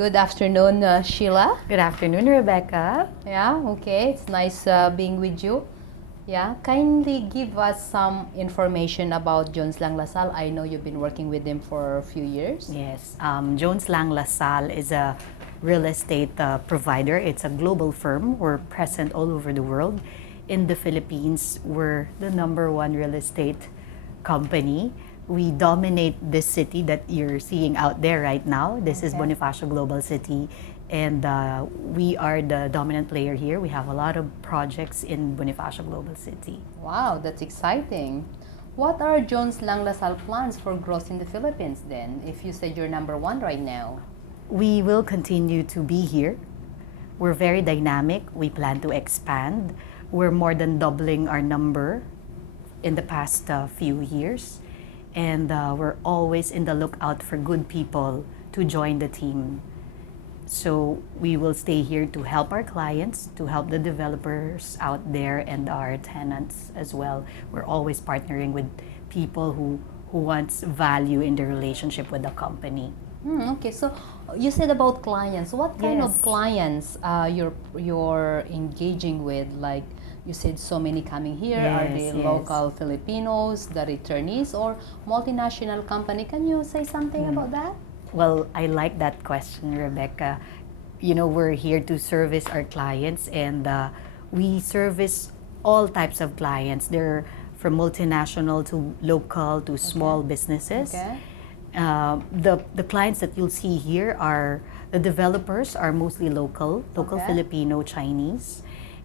Good afternoon, Sheila. Good afternoon, Rebecca. Yeah, okay. It's nice being with you. Yeah, kindly give us some information about Llang LaSalle. I know you've been working with them for a few years. Yes, Llang LaSalle is a real estate provider. It's a global firm. We're present all over the world. In the Philippines, we're the number one real estate company. We dominate this city that you're seeing out there right now. This is Bonifacio Global City, and we are the dominant player here. We have a lot of projects in Bonifacio Global City. Wow, that's exciting. What are Llang LaSalle plans for growth in the Philippines then, if you said you're number one right now? We will continue to be here. We're very dynamic. We plan to expand. We're more than doubling our number in the past few years. And we're always in the lookout for good people to join the team. So we will stay here to help our clients, to help the developers out there and our tenants as well. We're always partnering with people who wants value in the relationship with the company. Okay, so you said about clients. What kind of Yes. clients you're engaging with? Like you said, so many coming here. Are they Yes. local Filipinos, the returnees, or multinational company? Can you say something about that? Well, I like that question, Rebecca. You know, we're here to service our clients, and we service all types of clients. They're from multinational to local to small businesses. Okay. The clients that you'll see here are the developers are mostly local Okay. Filipino, Chinese,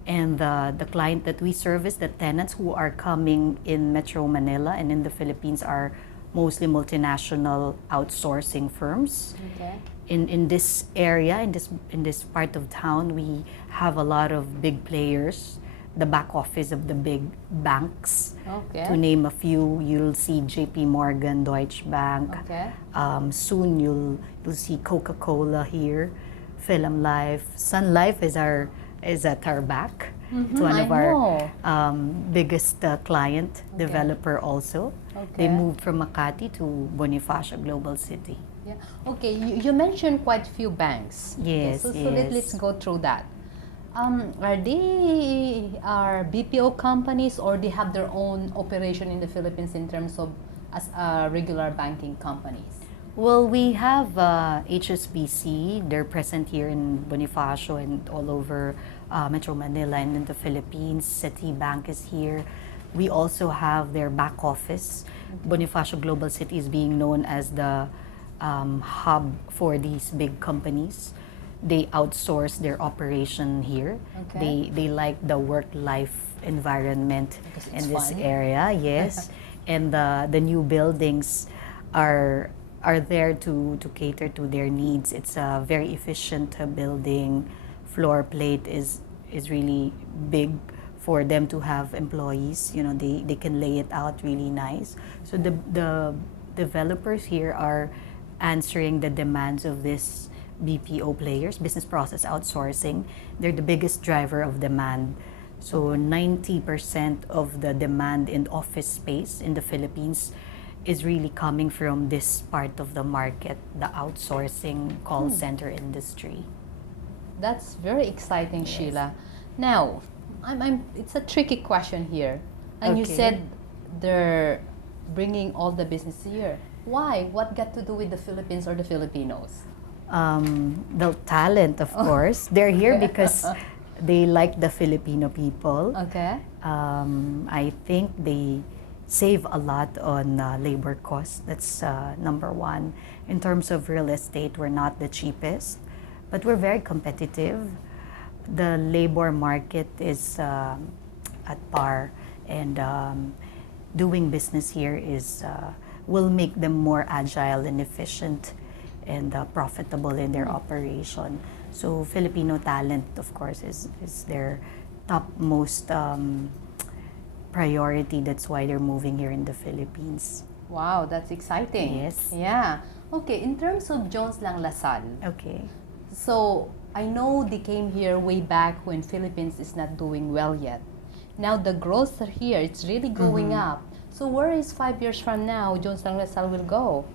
and the client that we service, the tenants who are coming in Metro Manila and in the Philippines are mostly multinational outsourcing firms. Okay. In this area, in this part of town, we have a lot of big players, the back office of the big banks. Okay. To name a few, you'll see JP Morgan, Deutsche Bank. Okay. Soon you'll see Coca-Cola here, Film Life, Sun Life is at our back. It's one of our biggest client developer also. They Okay. moved from Makati to Bonifacio Global City. Yeah. Okay. You mentioned quite a few banks. Yes, Okay, so yes. let's go through that. Are they BPO companies, or they have their own operation in the Philippines in terms of as regular banking companies? Well, we have HSBC. They're present here in Bonifacio and all over Metro Manila and in the Philippines. Citibank is here. We also have their back office. Bonifacio Global City is being known as the hub for these big companies. They outsource their operation here. Okay. They like the work-life environment Because it's in this fun. area. Yes, and the new buildings are there to cater to their needs. It's a very efficient building. Floor plate is really big for them to have employees. You know, they can lay it out really nice. So the developers here are answering the demands of this BPO players, business process outsourcing. They're the biggest driver of demand. So 90% of the demand in office space in the Philippines is really coming from this part of the market, the outsourcing call center industry. That's very exciting, Sheila. Now, it's a tricky question here. And you Okay. said they're bringing all the business here. Why? What got to do with the Philippines or the Filipinos? The talent, of course. They're here because they like the Filipino people. Okay. I think they save a lot on labor costs. That's number one. In terms of real estate, we're not the cheapest, but we're very competitive. The labor market is at par, and doing business here will make them more agile and efficient and profitable in their operation. So Filipino talent, of course, is their topmost priority. That's why they're moving here in the Philippines. Wow, that's exciting. Yes. Yeah. Okay, in terms of Llang LaSalle, Okay. so I know they came here way back when Philippines is not doing well yet. Now the growth here, it's really going up. So where is 5 years from now Llang LaSalle will go?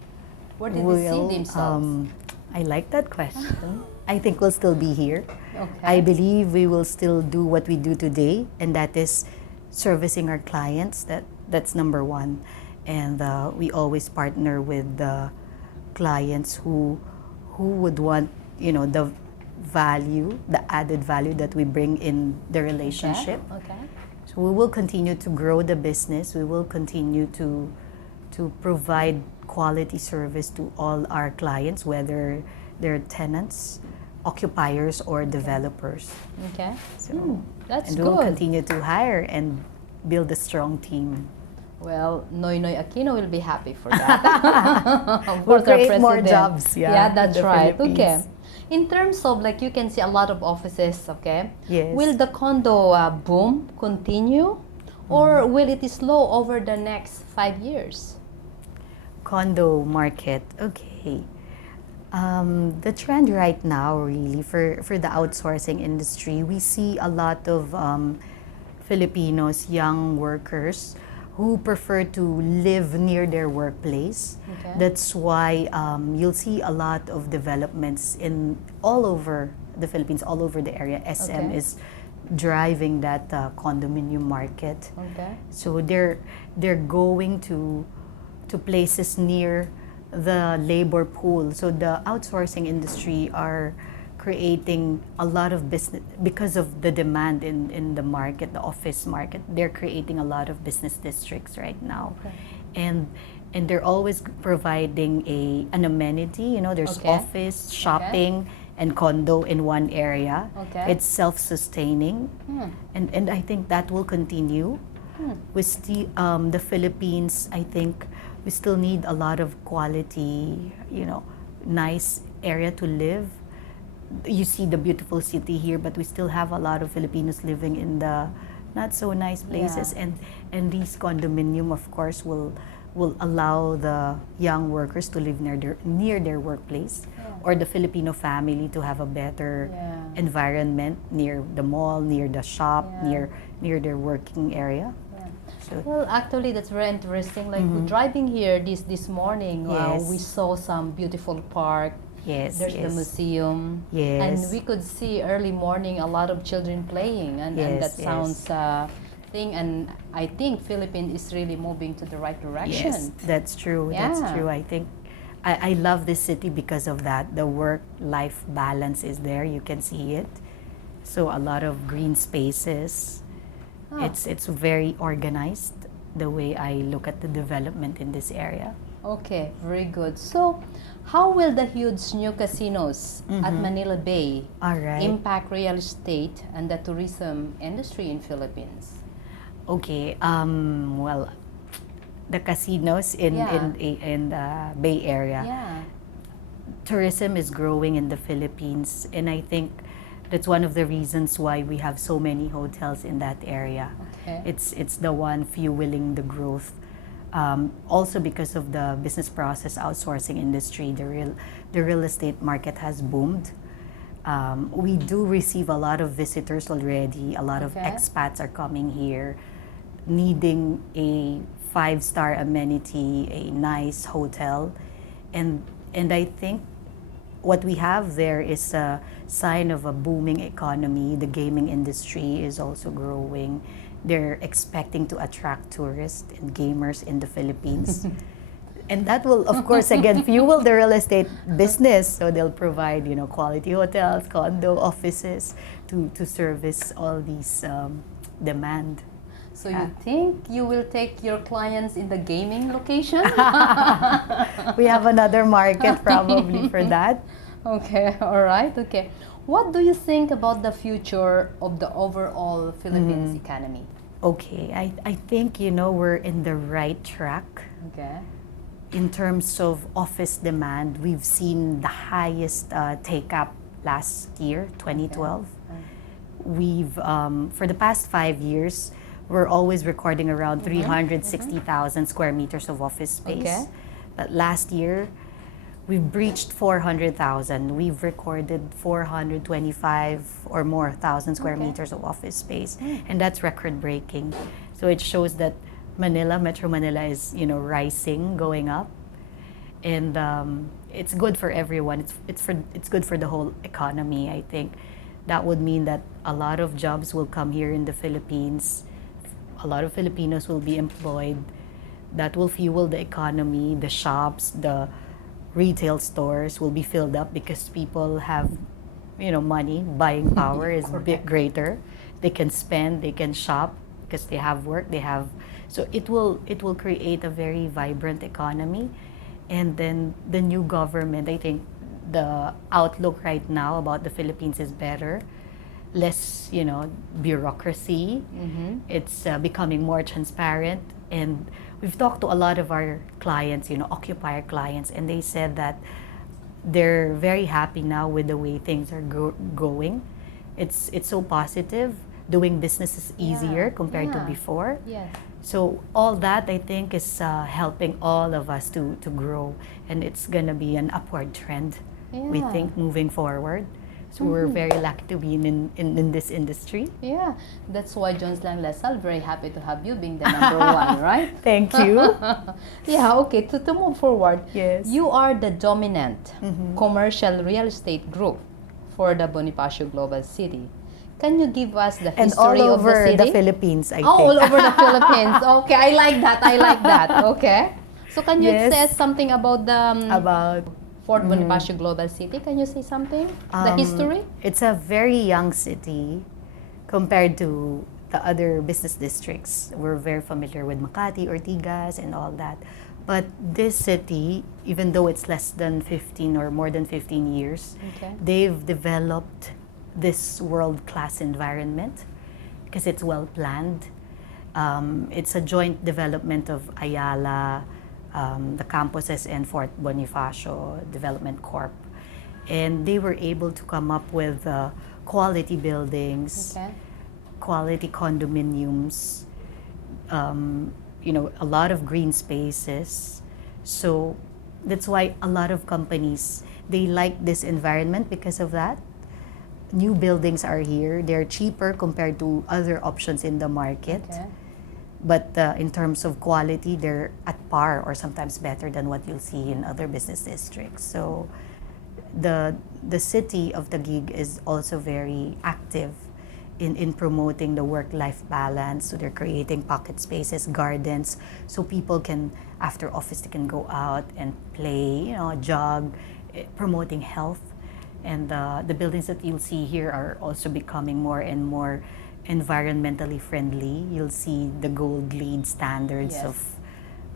Where did they see themselves? I like that question. I think we'll still be here. Okay. I believe we will still do what we do today, and that is servicing our clients. That's number one. And we always partner with the clients who would want, the value, the added value that we bring in the relationship. Okay. So we will continue to grow the business. We will continue to provide quality service to all our clients, whether they're tenants, occupiers, or developers. Okay. So, That's and good. we will continue to hire and build a strong team. Well, Noy Aquino will be happy for that. Of We'll course, our create more president. jobs, Yeah, in that's the right. Okay. Philippines. In terms of like you can see a lot of offices, okay? Yes. Will the condo boom continue or will it slow over the next 5 years? Condo market, okay. The trend right now, really, for the outsourcing industry, we see a lot of Filipinos, young workers, who prefer to live near their workplace. Okay. That's why you'll see a lot of developments in all over the Philippines, all over the area. SM Okay. is driving that condominium market. Okay. So they're going to places near the labor pool. So the outsourcing industry are creating a lot of business because of the demand in the market, the office market. They're creating a lot of business districts right now. Okay. And they're always providing an amenity, there's Okay. office, shopping, and condo in one area. Okay. It's self-sustaining. And I think that will continue. We still, the Philippines, I think we still need a lot of quality, nice area to live. You see the beautiful city here, but we still have a lot of Filipinos living in the not so nice places. Yeah. And these condominium, of course, will allow the young workers to live near their workplace, or the Filipino family to have a better environment near the mall, near the shop, near their working area. So, Well, actually, that's very interesting. Like driving here this morning, Yes. we saw some beautiful park. yes, There's the yes. museum. Yes. And we could see early morning a lot of children playing, and that Yes, yes. sounds thing. And I think Philippines is really moving to the right direction. Yes, that's true. That's Yeah. true. I think I love this city because of that. The work-life balance is there. You can see it. So a lot of green spaces. Ah. It's very organized, the way I look at the development in this area. Okay, very good. So, how will the huge new casinos at Manila Bay All right. impact real estate and the tourism industry in Philippines? Okay. Well, the casinos in the Bay Area. Yeah. Tourism is growing in the Philippines, and I think that's one of the reasons why we have so many hotels in that area. Okay. It's the one fueling the growth. Also because of the business process outsourcing industry, the real estate market has boomed. We do receive a lot of visitors already. A lot of Okay. expats are coming here, needing a 5-star amenity, a nice hotel, and I think what we have there is a sign of a booming economy. The gaming industry is also growing. They're expecting to attract tourists and gamers in the Philippines. And that will, of course, again, fuel the real estate business. So they'll provide, quality hotels, condo, offices to service all these demand. So you think you will take your clients in the gaming location? We have another market probably for that. Okay, all right, okay. What do you think about the future of the overall Philippines economy? Okay, I think, we're in the right track. Okay. In terms of office demand, we've seen the highest take-up last year, 2012. We've, for the past 5 years, we're always recording around 360,000 square meters of office space. Okay. But last year, we've breached 400,000. We've recorded 425 or more thousand square meters of office space. And that's record-breaking. So it shows that Metro Manila is, rising, going up. And it's good for everyone. It's good for the whole economy. I think that would mean that a lot of jobs will come here in the Philippines. A lot of Filipinos will be employed. That will fuel the economy. The shops, the retail stores will be filled up because people have, money. Buying power is a bit greater. They can spend, they can shop because they have work. So it will create a very vibrant economy. And then the new government, I think the outlook right now about the Philippines is better. Less, bureaucracy. It's becoming more transparent. And we've talked to a lot of our clients, occupier clients, and they said that they're very happy now with the way things are going. It's so positive. Doing business is easier compared to before. Yes. So all that, I think, is helping all of us to grow, and it's gonna be an upward trend. We Yeah. think moving forward. So we're very lucky to be in this industry. Yeah, that's why Jones Lang Salle very happy to have you being the number one, right? Thank you. Yeah, okay, to move forward, Yes. you are the dominant commercial real estate group for the Bonifacio Global City. Can you give us the And history all of the over city? the Philippines, I Oh, think. all over the Philippines. Okay, I like that. Okay. So can you Yes. say something about the About Fort Bonifacio Global City? Can you say something? The history? It's a very young city compared to the other business districts. We're very familiar with Makati, Ortigas, and all that. But this city, even though it's less than 15 or more than 15 years, Okay. they've developed this world-class environment because it's well planned. It's a joint development of Ayala, the campuses, and Fort Bonifacio Development Corp. And they were able to come up with quality buildings, Okay. quality condominiums, a lot of green spaces. So that's why a lot of companies, they like this environment because of that. New buildings are here. They're cheaper compared to other options in the market. Okay. But in terms of quality, they're at par or sometimes better than what you'll see in other business districts. So the city of Taguig is also very active in promoting the work-life balance. So they're creating pocket spaces, gardens, so people can, after office, they can go out and play, jog, promoting health. And the buildings that you'll see here are also becoming more and more environmentally friendly. You'll see the gold LEED standards Yes.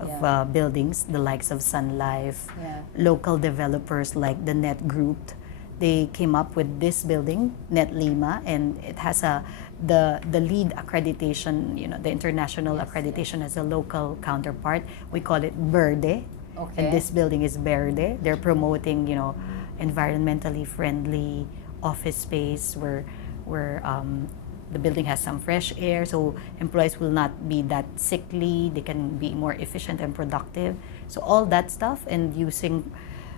of buildings, the likes of Sun Life. Yeah. Local developers like the Net Group, they came up with this building, Net Lima, and it has the LEED accreditation, the international accreditation as a local counterpart. We call it Verde. Okay. And this building is Verde. They're promoting, environmentally friendly office space where the building has some fresh air, so employees will not be that sickly. They can be more efficient and productive. So all that stuff, and using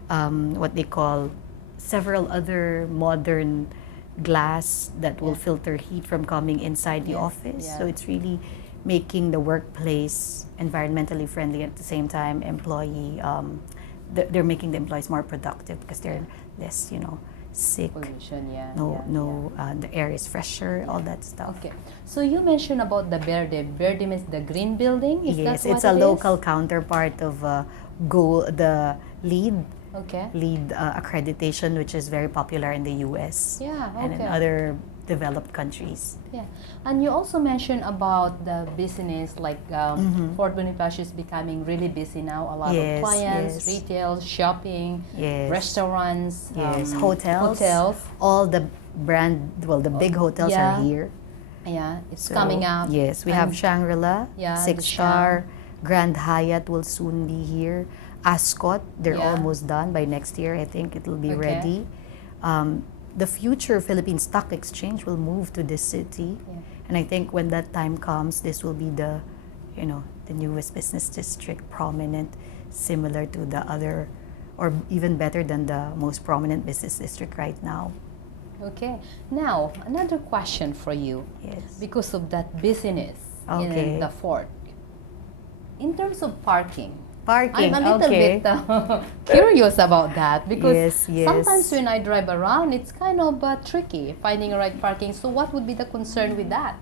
what they call several other modern glass that will filter heat from coming inside the Yes, office. yeah. So it's really making the workplace environmentally friendly, at the same time they're making the employees more productive because they're less sick. Pollution, yeah. The air is fresher, all that stuff. Okay. So you mentioned about the Verde. Verde means the green building? Is Yes, that what it's a it is? local counterpart of the LEED Okay. accreditation, which is very popular in the US Yeah, and in okay. other developed countries. Yeah. And you also mentioned about the business, like Fort Bonifacio is becoming really busy now. A lot Yes, of clients, yes. retail, shopping, Yes. restaurants, Yes, hotels. hotels. All the big hotels yeah. are here. Yeah, it's So, coming up. Yes, we And- have Shangri-La, Yeah, Six the Star, Grand Hyatt will soon be here. Ascot, they're Yeah. almost done. By next year, I think it will be Okay. ready. The future Philippine Stock Exchange will move to this city. Yeah. And I think when that time comes, this will be the newest business district, prominent, similar to the other, or even better than the most prominent business district right now. Okay. Now, another question for you. Yes. Because of that business Okay. in the fort. In terms of parking, Parking, I'm a little okay. bit curious about that because Yes, yes. sometimes when I drive around, it's kind of tricky finding a right parking. So what would be the concern with that?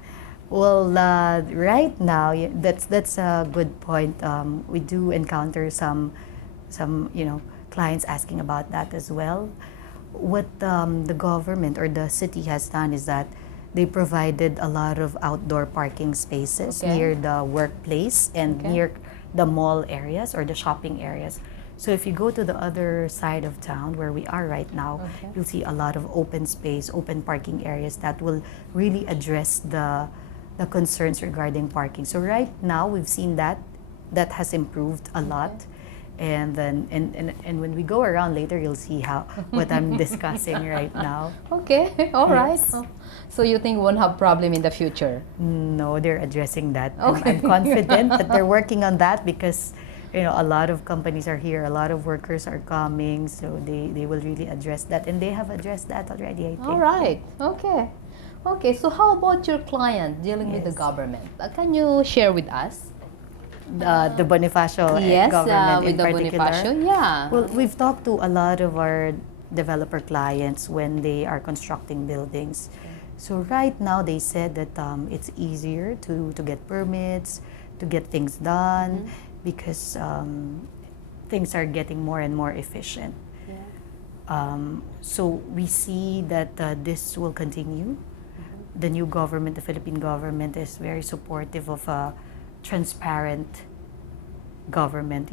Well, right now, that's a good point. We do encounter some clients asking about that as well. What the government or the city has done is that they provided a lot of outdoor parking spaces Okay. near the workplace and Okay. near the mall areas or the shopping areas. So if you go to the other side of town where we are right now, Okay. you'll see a lot of open space, open parking areas that will really address the concerns regarding parking. So right now we've seen that has improved a lot. And then and when we go around later, you'll see how what I'm discussing right now. Okay, all right. Yes. Oh, so you think won't have problem in the future? No, they're addressing that. Okay. I'm confident that they're working on that because a lot of companies are here, a lot of workers are coming, so they will really address that, and they have addressed that already, I think. All right. Okay. Okay. So how about your client dealing with the Yes. government? Can you share with us? The Bonifacio Yes, government with in the particular. Bonifacio. Yeah. Well, we've talked to a lot of our developer clients when they are constructing buildings. So right now they said that it's easier to get permits, to get things done, because things are getting more and more efficient. So we see that this will continue. The new government, the Philippine government, is very supportive of a transparent government,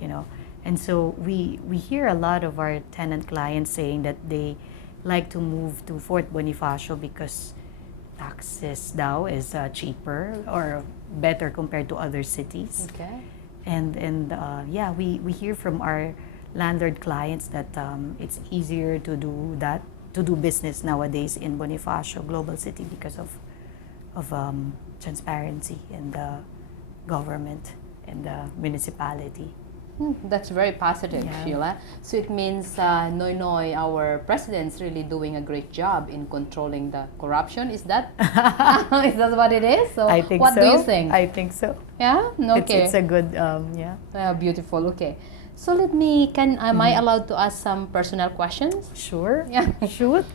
And so we hear a lot of our tenant clients saying that they like to move to Fort Bonifacio because taxes now is cheaper or better compared to other cities. Okay. And yeah, we hear from our landlord clients that it's easier to do that, to do business nowadays in Bonifacio, global city, because of transparency in the government and the municipality. That's very positive, Yeah. Sheila. So it means Noy Noy, our president's really doing a great job in controlling the corruption. Is that is that what it is? So I think what so. do you think? I think so. Yeah. Okay. It's a good yeah. Beautiful. Okay. So let me. Am I allowed to ask some personal questions? Sure. Yeah. Shoot.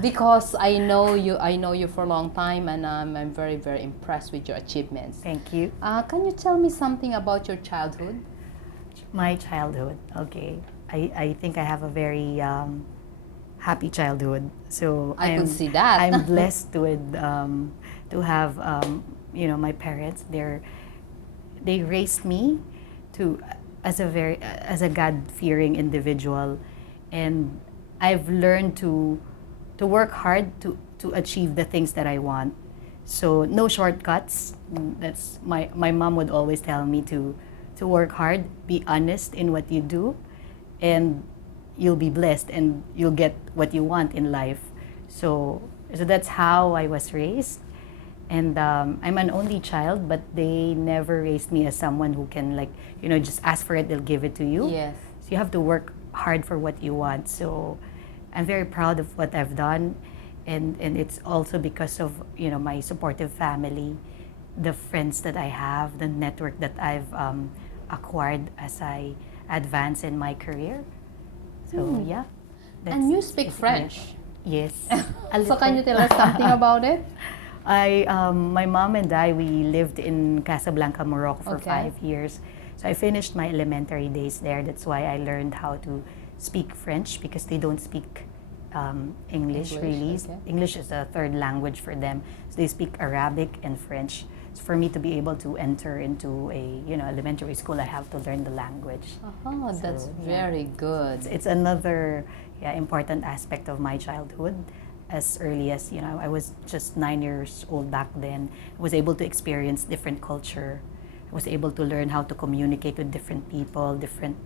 Because I know you for a long time, and I'm very, very impressed with your achievements. Thank you. Can you tell me something about your childhood? My childhood. Okay. I think I have a very happy childhood. So I could see that. I'm blessed with to have my parents. They raised me to as a God-fearing individual, and I've learned to work hard to achieve the things that I want. So no shortcuts. That's my mom would always tell me to work hard, be honest in what you do, and you'll be blessed and you'll get what you want in life. So that's how I was raised. And I'm an only child, but they never raised me as someone who can just ask for it, they'll give it to you. Yes. So you have to work hard for what you want. So I'm very proud of what I've done. And it's also because of, my supportive family, the friends that I have, the network that I've acquired as I advance in my career. So yeah. And you speak that's French. Yes. So can you tell us something about it? My mom and I, we lived in Casablanca, Morocco for Okay. 5 years. So I finished my elementary days there. That's why I learned how to speak French, because they don't speak English really. okay. English is a third language for them. So they speak Arabic and French. So for me to be able to enter into a elementary school, I have to learn the language. Oh, that's very good. It's another important aspect of my childhood. As early as I was just 9 years old back then. I was able to experience different culture. I was able to learn how to communicate with different people, different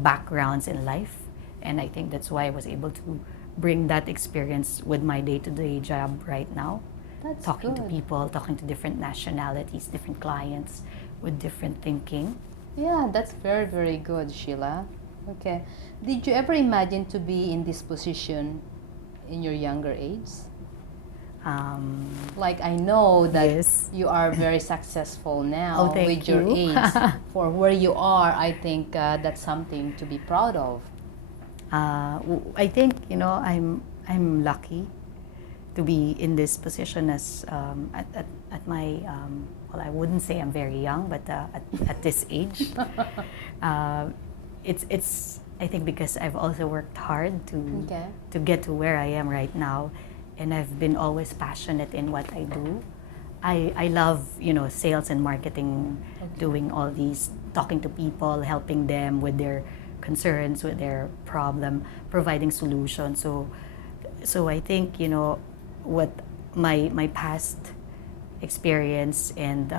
backgrounds in life, and I think that's why I was able to bring that experience with my day-to-day job right now. That's Talking good. to people, talking to different nationalities, different clients with different thinking. Yeah, that's very, very good, Sheila. Okay. Did you ever imagine to be in this position in your younger age? Like I know that Yes. you are very successful now Oh, thank with your you. age. For where you are, I think that's something to be proud of. I think I'm lucky to be in this position as at my well, I wouldn't say I'm very young, but at this age, uh, it's I think because I've also worked hard Okay. to get to where I am right now, and I've been always passionate in what I do. I love sales and marketing, Okay. doing all these, talking to people, helping them with their concerns, with their problem, providing solutions. So I think what my past experience and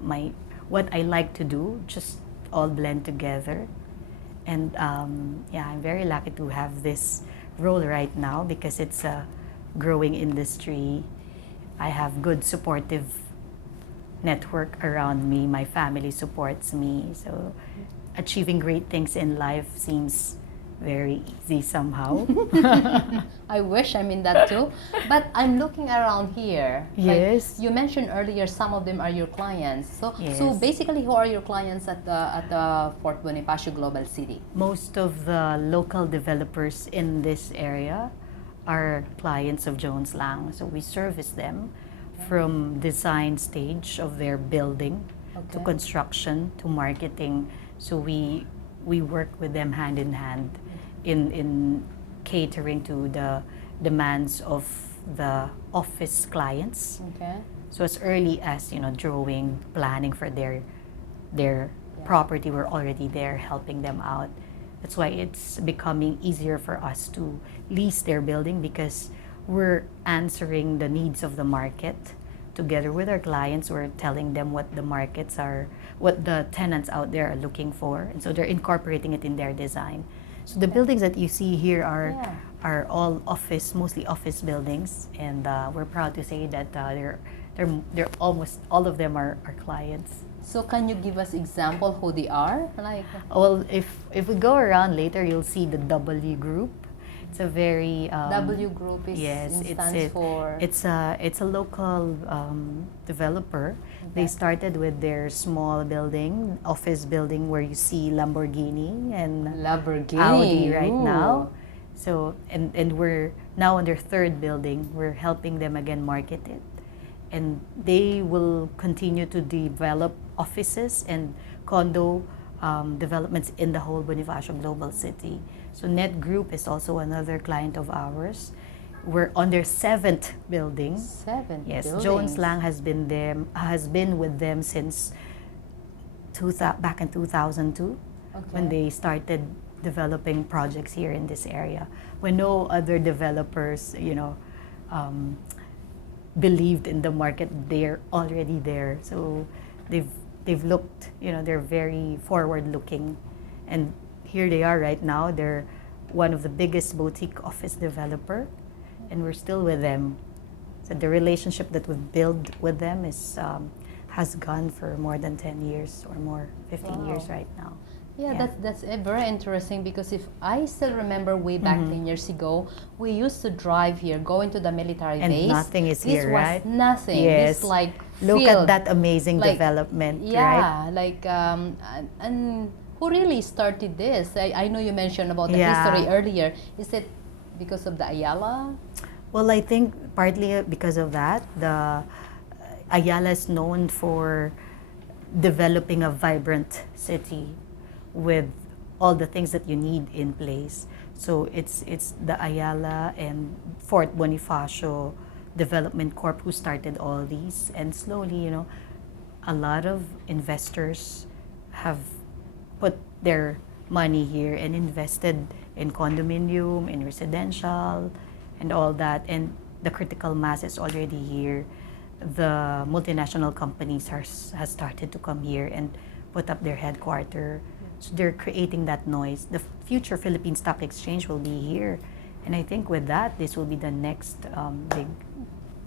my what I like to do just all blend together. And yeah, I'm very lucky to have this role right now because it's a growing industry. I have good supportive network around me. My family supports me. So achieving great things in life seems very easy somehow. I wish I'm in that too. But I'm looking around here. Yes. Like you mentioned earlier, some of them are your clients. So Yes. basically, who are your clients at the Fort Bonifacio Global City? Most of the local developers in this area are clients of Jones Lang. So we service them from design stage of their building to Okay. construction to marketing. So we work with them hand in hand in catering to the demands of the office clients. Okay. So as early as drawing, planning for their Yeah. property, we're already there helping them out. That's why it's becoming easier for us to lease their building because we're answering the needs of the market. Together with our clients, we're telling them what the markets are, what the tenants out there are looking for, and so they're incorporating it in their design. So the buildings that you see here Yeah. are all office, mostly office buildings, and we're proud to say that they're almost all of them are our clients. So can you give us example who they are? Like Well, if we go around later, you'll see the W group. It's a very W Group is yes, stands for. it's a local developer. They Okay. started with their small building, office building, where you see Lamborghini and Lamborghini. Audi right Ooh. now. So and we're now on their third building. We're helping them again market it, and they will continue to develop offices and condo developments in the whole Bonifacio Global City. So Net Group is also another client of ours. We're on their seventh building. Seven Yes, buildings. Jones Lang has been with them since back in 2002 when Okay. they started developing projects here in this area. When no other developers, believed in the market, they're already there. So they've looked, they're very forward looking, and here they are right now. They're one of the biggest boutique office developer, and we're still with them. So the relationship that we've built with them has gone for more than 10 years or more, 15 Wow. years right now. Yeah, Yeah. that's very interesting because if I still remember way back 10 years ago, we used to drive here, going to the military And base. nothing is this here, was right? nothing. Yes. This like Look field. at that amazing Like, development, right? Yeah, like and who really started this? I know you mentioned about the Yeah. history earlier. Is it because of the Ayala? Well, I think partly because of that, the Ayala is known for developing a vibrant city with all the things that you need in place. So it's the Ayala and Fort Bonifacio Development Corp who started all these, and slowly, a lot of investors have put their money here and invested in condominium, in residential, and all that. And the critical mass is already here. The multinational companies has started to come here and put up their headquarters. So they're creating that noise. The future Philippine Stock Exchange will be here. And I think with that, this will be the next big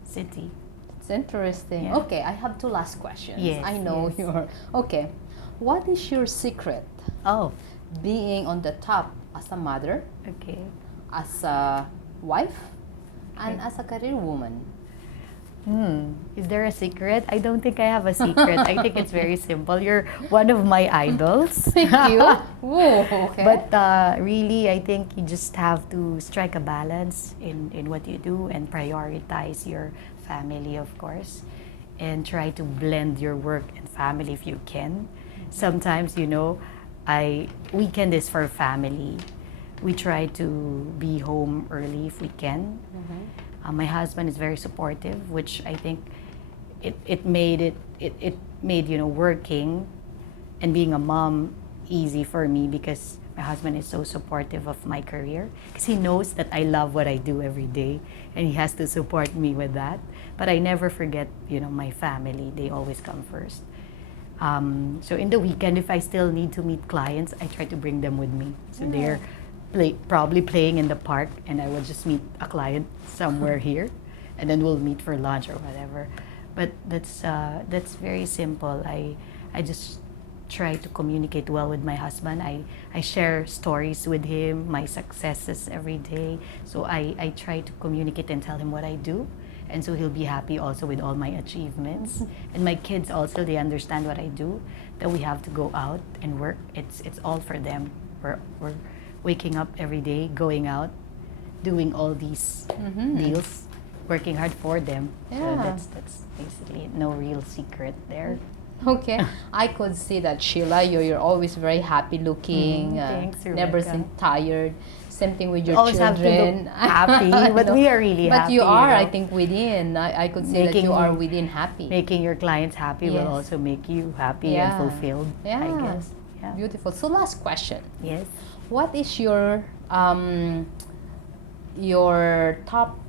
city. It's interesting. Yeah. Okay, I have two last questions. Yes, I know yes. you're okay. What is your secret Oh, being on the top as a mother, okay. as a wife, and Okay. as a career woman? Is there a secret? I don't think I have a secret. I think it's very simple. You're one of my idols. Thank you. Whoa, okay. But really, I think you just have to strike a balance in what you do and prioritize your family, of course, and try to blend your work and family if you can. Sometimes, weekend is for family. We try to be home early if we can. My husband is very supportive, which I think it made working and being a mom easy for me, because my husband is so supportive of my career, because he knows that I love what I do every day, and he has to support me with that. But I never forget, my family. They always come first. So in the weekend, if I still need to meet clients, I try to bring them with me. So they're probably playing in the park, and I will just meet a client somewhere here, and then we'll meet for lunch or whatever. But that's very simple. I just try to communicate well with my husband. I share stories with him, my successes every day. So I try to communicate and tell him what I do. And so he'll be happy also with all my achievements. And my kids also, they understand what I do, that we have to go out and work. It's all for them. We're waking up every day, going out, doing all these deals, working hard for them. Yeah. So that's basically no real secret there. Okay, I could see that, Sheila. You're always very happy looking. Thanks, never Rebecca. seem tired. Same thing with your Always have to children. look happy, but No, we are really but happy. you are, I know. think, within. I could see that you are within happy. Making your clients happy will Yes. also make you happy Yeah. and fulfilled, I Yeah. guess. Yeah. Beautiful. So last question. Yes. What is your top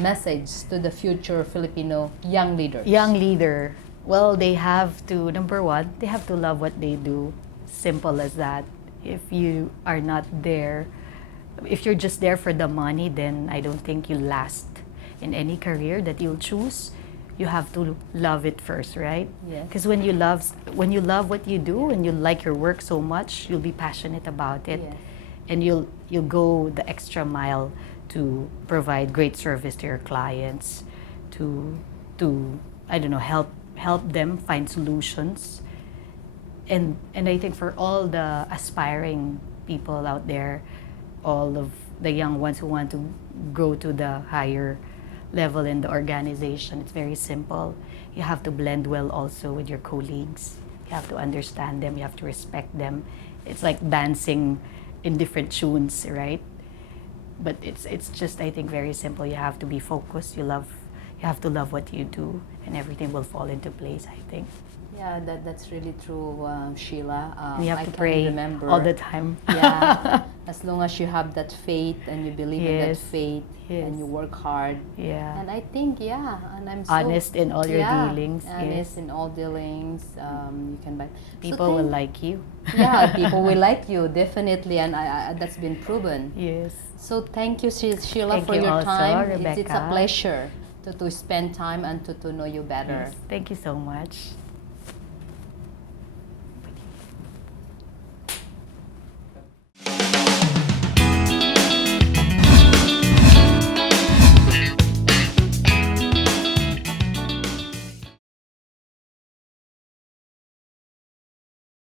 message to the future Filipino young leaders? Young leader. Well, they have to, number one, they have to love what they do. Simple as that. If you are not there, if you're just there for the money, then I don't think you last in any career that you'll choose. You have to love it first, right? Yes. Because when you love what you do and you like your work so much, you'll be passionate about it, Yes. and you'll go the extra mile to provide great service to your clients, to I don't know, help them find solutions. And I think for all the aspiring people out there, all of the young ones who want to go to the higher level in the organization, it's very simple. You have to blend well also with your colleagues. You have to understand them, you have to respect them. It's like dancing in different tunes, right? But it's just, I think, very simple. You have to be focused. You have to love what you do, and everything will fall into place, I think. Yeah, that's really true, Sheila. You have I to can pray remember all the time. Yeah, as long as you have that faith and you believe in that Yes, faith yes. and you work hard. Yeah. And I think, and I'm so Honest in all your dealings, honest yes. in all dealings. You can buy. People will like you. Yeah, people will like you definitely, and I that's been proven. Yes. So thank you, Sheila, Thank for you your also, time. It's a Rebecca. pleasure to spend time and to know you better. Yes. Thank you so much.